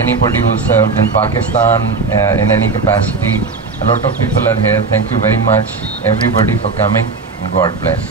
anybody who served in Pakistan in any capacity, a lot of people are here. Thank you very much everybody for coming. God bless.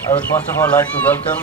I would first of all like to welcome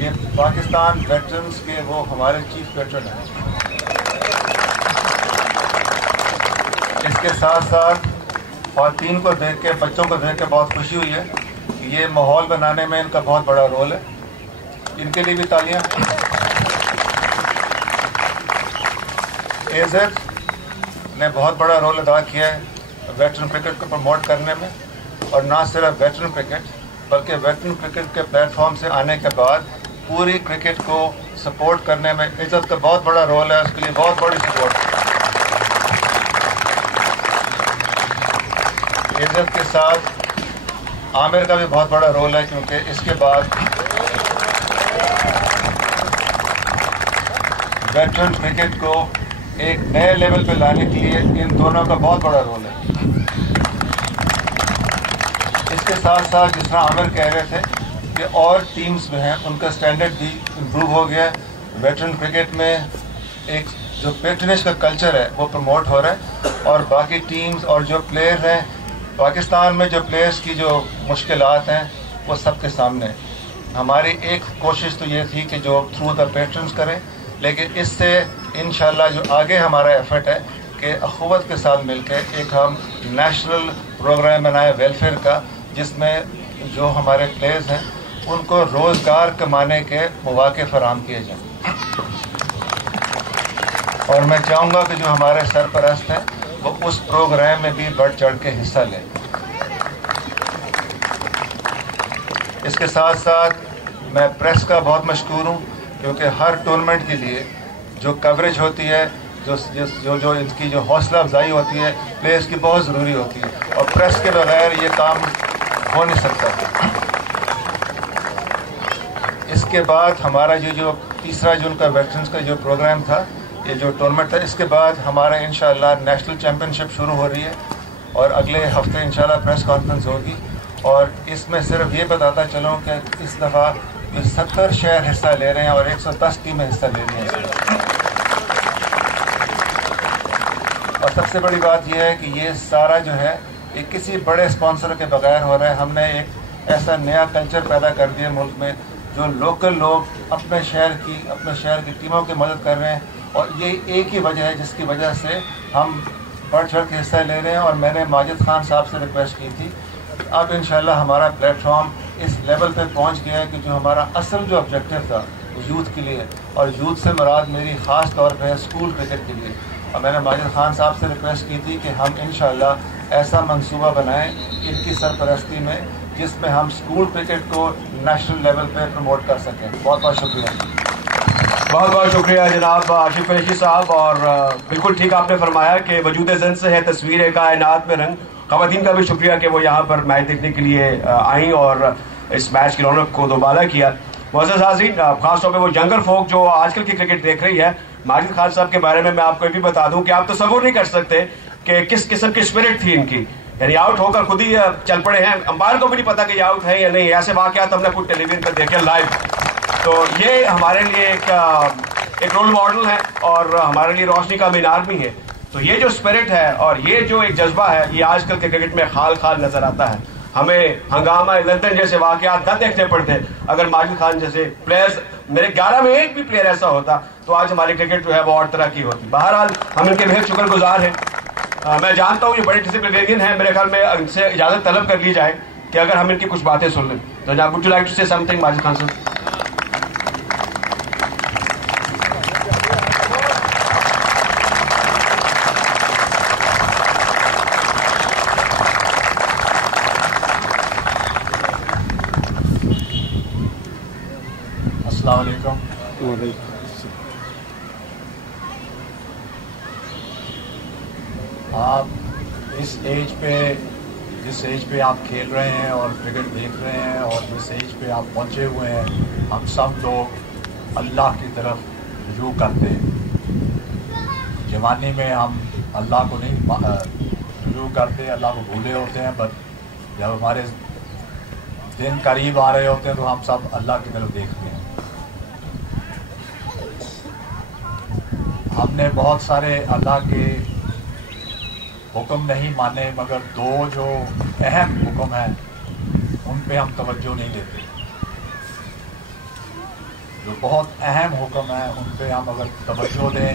یہ Pakistan veterans کے وہ ہمارے chief pattern ہیں. اس کے ساتھ ساتھ خواتین کو دیکھ کے, بچوں کو دیکھ کے بہت خوشی ہوئی ہے کہ یہ ماحول بنانے میں ان کا بہت بڑا رول ہے. ان کے لیے بھی تالیاں. AZ نے بہت بڑا رول ادا کیا ہے ویٹرن کرکٹ کو پروموٹ کرنے میں, اور نہ صرف ویٹرن کرکٹ بلکہ ویٹرن کرکٹ کے پلیٹ فارم سے آنے کے بعد پوری کرکٹ کو سپورٹ کرنے میں عزت کا بہت بڑا رول ہے. اس کے لیے بہت بڑی سپورٹ. عزت کے ساتھ عامر کا بھی بہت بڑا رول ہے, کیونکہ اس کے بعد ویٹرن کرکٹ کو ایک نئے لیول پہ لانے کے لیے ان دونوں کا بہت بڑا رول ہے. اس کے ساتھ ساتھ جس طرح عامر کہہ رہے تھے کہ اور ٹیمز میں ہیں ان کا اسٹینڈرڈ بھی امپروو ہو گیا ہے. ویٹرن کرکٹ میں ایک جو پیٹرنیج کا کلچر ہے وہ پروموٹ ہو رہا ہے, اور باقی ٹیمز اور جو پلیئر ہیں پاکستان میں, جو پلیئرز کی جو مشکلات ہیں وہ سب کے سامنے. ہماری ایک کوشش تو یہ تھی کہ جو تھرو دا پیٹرنز کریں, لیکن اس سے انشاءاللہ جو آگے ہمارا ایفرٹ ہے کہ اخوت کے ساتھ مل کے ایک ہم نیشنل پروگرام بنائیں ویلفیئر کا, جس میں جو ہمارے پلیئرز ہیں ان کو روزگار کمانے کے مواقع فراہم کیے جائیں. اور میں چاہوں گا کہ جو ہمارے سرپرست ہیں وہ اس پروگرام میں بھی بڑھ چڑھ کے حصہ لیں. اس کے ساتھ ساتھ میں پریس کا بہت مشکور ہوں, کیونکہ ہر ٹورنامنٹ کے لیے جو کوریج ہوتی ہے, جو ان کی جو حوصلہ افزائی ہوتی ہے پلیئرس کی بہت ضروری ہوتی ہے, اور پریس کے بغیر یہ کام ہو نہیں سکتا. اس کے بعد ہمارا یہ جو تیسرا جو ان کا ویٹرنس کا جو پروگرام تھا, یہ جو ٹورنامنٹ تھا, اس کے بعد ہمارا انشاءاللہ نیشنل چیمپئن شپ شروع ہو رہی ہے, اور اگلے ہفتے انشاءاللہ پریس کانفرنس ہوگی. اور اس میں صرف یہ بتاتا چلوں کہ اس دفعہ 70 شہر حصہ لے رہے ہیں اور 110 ٹیمیں حصہ لے رہی ہیں. اور سب سے بڑی بات یہ ہے کہ یہ سارا جو ہے یہ کسی بڑے اسپانسر کے بغیر ہو رہا ہے. ہم نے ایک ایسا نیا کلچر پیدا کر دیا ملک میں, جو لوکل لوگ اپنے شہر کی ٹیموں کی مدد کر رہے ہیں, اور یہ ایک ہی وجہ ہے جس کی وجہ سے ہم بڑھ چڑھ کے حصہ لے رہے ہیں. اور میں نے ماجد خان صاحب سے ریکویسٹ کی تھی, اب انشاءاللہ ہمارا پلیٹ فارم اس لیول پہ پہنچ گیا ہے کہ جو ہمارا اصل جو آبجیکٹیو تھا یوتھ کے لیے, اور یوتھ سے مراد میری خاص طور پہ اسکول کرکٹ کے لیے, اور میں نے ماجد خان صاحب سے ریکویسٹ کی تھی کہ ہم انشاءاللہ ایسا منصوبہ بنائیں ان کی سرپرستی میں جس میں ہم اسکول کرکٹ کو نیشنل لیول پہ پروموٹ کر سکیں. بہت بہت شکریہ. بہت بہت شکریہ جناب آصف قریشی صاحب. اور بالکل ٹھیک آپ نے فرمایا کہ وجود زن سے ہے تصویر کائنات میں رنگ. خواتین کا بھی شکریہ کہ وہ یہاں پر میچ دیکھنے کے لیے آئیں اور اس میچ کی رونق کو دوبالا کیا. معزز حاضرین, خاص طور پہ وہ ینگر فوک جو آج کل کی کرکٹ دیکھ رہی ہے, ماجد خان صاحب کے بارے میں آپ کو یہ بھی بتا دوں کہ آپ تصور نہیں کر سکتے کہ کس قسم کی اسپرٹ تھی ان کی. یعنی آؤٹ ہو کر خود ہی چل پڑے ہیں, امپائر کو بھی نہیں پتا کہ یہ آؤٹ ہے یا نہیں. ایسے واقعات ہم نے خود ٹیلی ویژن پر دیکھے لائیو. تو یہ ہمارے لیے ایک رول ماڈل ہے اور ہمارے لیے روشنی کا مینار بھی ہے. تو یہ جو اسپرٹ ہے اور یہ جو ایک جذبہ ہے, یہ آج کل کے کرکٹ میں خال خال نظر آتا ہے. ہمیں ہنگامہ لندن جیسے واقعات نہ دیکھنے پڑتے. اگر ماجد خان جیسے پلیئرز, میرے 11 میں ایک بھی پلیئر ایسا ہوتا تو آج ہماری کرکٹ جو ہے وہ اور طرح کی ہوتی. بہرحال ہم ان کے بہت شکر گزار ہیں. میں جانتا ہوں یہ بڑے ڈسپلینرین ہیں, میرے خیال میں ان سے اجازت طلب کر لی جائے کہ اگر ہم ان کی کچھ باتیں سن لیں. تو جناب, وڈ یو لائک ٹو سے سم تھنگ ماجد خان صاحب؟ السلام علیکم. آپ جس ایج پہ آپ کھیل رہے ہیں اور کرکٹ دیکھ رہے ہیں, اور جس ایج پہ آپ پہنچے ہوئے ہیں, ہم سب لوگ اللہ کی طرف رجوع کرتے ہیں. جوانی میں ہم اللہ کو نہیں رجوع کرتے, اللہ کو بھولے ہوتے ہیں, بٹ جب ہمارے دن قریب آ رہے ہوتے ہیں تو ہم سب اللہ کی طرف دیکھتے ہیں. ہم نے بہت سارے اللہ کے حکم نہیں مانے, مگر 2 جو اہم حکم ہیں ان پہ ہم توجہ نہیں دیتے. جو بہت اہم حکم ہیں ان پہ ہم اگر توجہ دیں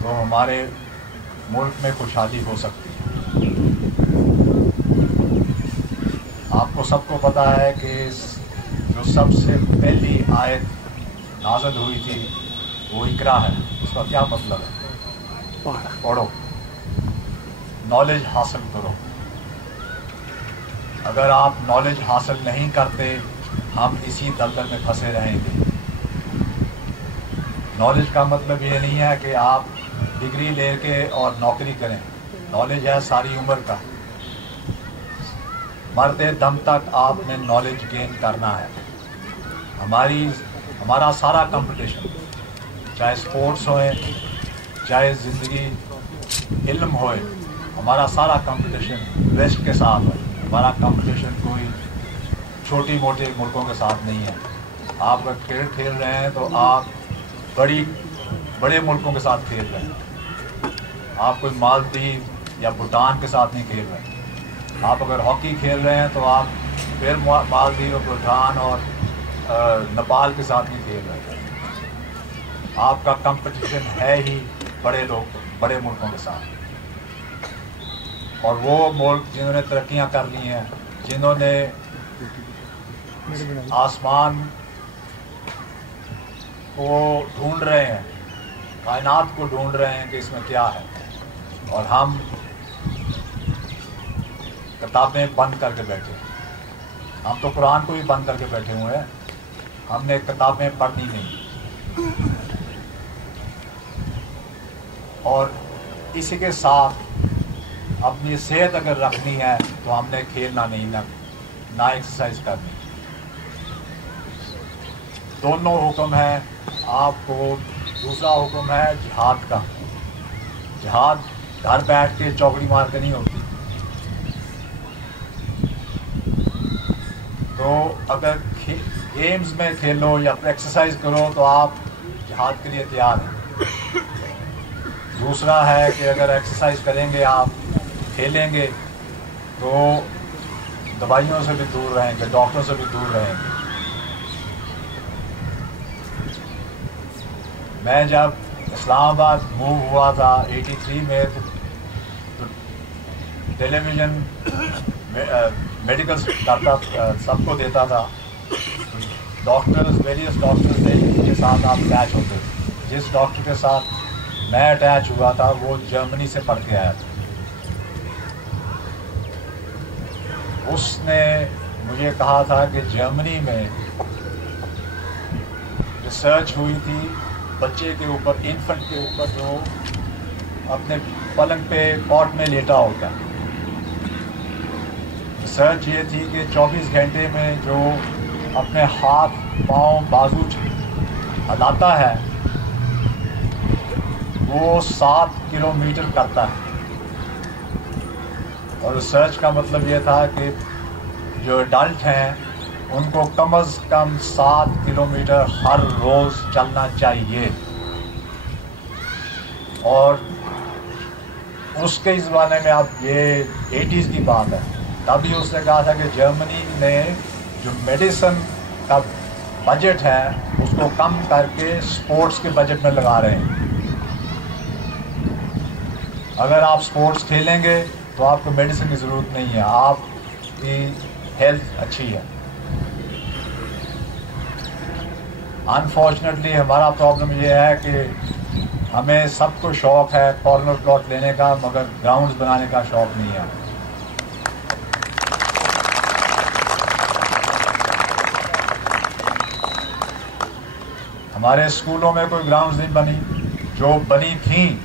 تو ہمارے ملک میں خوشحالی ہو سکتی ہے. آپ کو سب کو پتہ ہے کہ جو سب سے پہلی آیت نازل ہوئی تھی وہ اقرا ہے. اس کا کیا مطلب ہے؟ پڑھو، نالج حاصل کرو. اگر آپ نالج حاصل نہیں کرتے ہم اسی دلدل میں پھنسے رہیں گے. نالج کا مطلب یہ نہیں ہے کہ آپ ڈگری لے کے اور نوکری کریں. نالج ہے ساری عمر کا. مرتے دم تک آپ نے نالج گین کرنا ہے. ہمارا سارا کمپٹیشن، چاہے اسپورٹس ہوئے چاہے زندگی علم ہوئے، ہمارا سارا کمپٹیشن ویسٹ کے ساتھ ہے. ہمارا کمپٹیشن کوئی چھوٹی موٹے ملکوں کے ساتھ نہیں ہے. آپ اگر کرکٹ کھیل رہے ہیں تو آپ بڑے ملکوں کے ساتھ کھیل رہے ہیں. آپ کوئی مالدیو یا بھوٹان کے ساتھ نہیں کھیل رہے. آپ اگر ہاکی کھیل رہے ہیں تو آپ پھر مالدیو، بھوٹان اور نیپال کے ساتھ نہیں کھیل رہے. آپ کا کمپٹیشن ہے ہی بڑے ملکوں کے ساتھ. اور وہ ملک جنہوں نے ترقیاں کر لی ہیں، جنہوں نے آسمان کو ڈھونڈ رہے ہیں، کائنات کو ڈھونڈ رہے ہیں کہ اس میں کیا ہے، اور ہم کتابیں بند کر کے بیٹھے. ہم تو قرآن کو بھی بند کر کے بیٹھے ہوئے ہیں. ہم نے کتابیں پڑھنی نہیں. اور اسی کے ساتھ اپنی صحت اگر رکھنی ہے تو ہم نے کھیلنا نہیں، نہ ایکسرسائز کرنی. دونوں حکم ہیں آپ کو. دوسرا حکم ہے جہاد کا. جہاد گھر بیٹھ کے چوکڑی مار کے نہیں ہوتی. تو اگر گیمز میں کھیلو یا ایکسرسائز کرو تو آپ جہاد کے لیے تیار ہیں. دوسرا ہے کہ اگر ایکسرسائز کریں گے، آپ کھیلیں گے تو دوائیوں سے بھی دور رہیں گے، ڈاکٹروں سے بھی دور رہیں گے. میں جب اسلام آباد موو ہوا تھا 83 میں تو ٹیلی ویژن میڈیکل کرتا سب کو دیتا تھا. ویریس ڈاکٹرز تھے جن کے ساتھ آپ اٹیچ ہوتے تھے. جس ڈاکٹر کے ساتھ میں اٹیچ ہوا تھا وہ جرمنی سے پڑھ کے آیا تھا. اس نے مجھے کہا تھا کہ جرمنی میں ریسرچ ہوئی تھی بچے کے اوپر، انفنٹ کے اوپر، جو اپنے پلنگ پہ کاٹ میں لیٹا ہوتا ہے. ریسرچ یہ تھی کہ 24 گھنٹے میں جو اپنے ہاتھ پاؤں بازو ہلاتا ہے وہ 7 کلومیٹر کرتا ہے. اور ریسرچ کا مطلب یہ تھا کہ جو ایڈلٹ ہیں ان کو کم از کم 7 کلومیٹر ہر روز چلنا چاہیے. اور اس کے زمانے میں اب یہ 80s کی بات ہے، تبھی اس نے کہا تھا کہ جرمنی نے جو میڈیسن کا بجٹ ہے اس کو کم کر کے اسپورٹس کے بجٹ میں لگا رہے ہیں. اگر آپ اسپورٹس کھیلیں گے تو آپ کو میڈیسن کی ضرورت نہیں ہے، آپ کی ہیلتھ اچھی ہے. انفارچونیٹلی ہمارا پرابلم یہ ہے کہ ہمیں سب کو شوق ہے کارنر پلاٹ لینے کا، مگر گراؤنڈز بنانے کا شوق نہیں ہے. ہمارے اسکولوں میں کوئی گراؤنڈز نہیں بنی. جو بنی تھیں،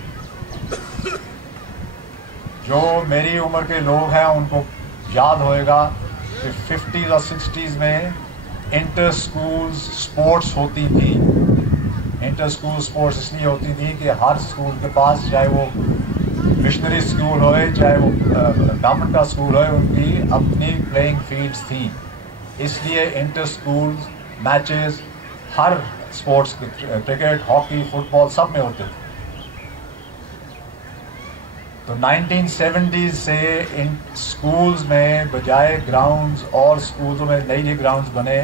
جو میری عمر کے لوگ ہیں ان کو یاد ہوئے گا کہ 50s اور 60s میں انٹر اسکولز اسپورٹس ہوتی تھیں. انٹر اسکول اسپورٹس اس لیے ہوتی تھی کہ ہر اسکول کے پاس، چاہے وہ مشنری اسکول ہوئے چاہے وہ گورنمنٹ کا اسکول ہوئے، ان کی اپنی پلینگ فیلڈز تھیں. اس لیے انٹر اسکول میچز ہر اسپورٹس، کرکٹ، ہاکی، فٹ بال سب میں ہوتے تھے. تو 1970s سے ان اسکولز میں بجائے گراؤنڈز اور اسکولوں میں نئی گراؤنڈز بنے،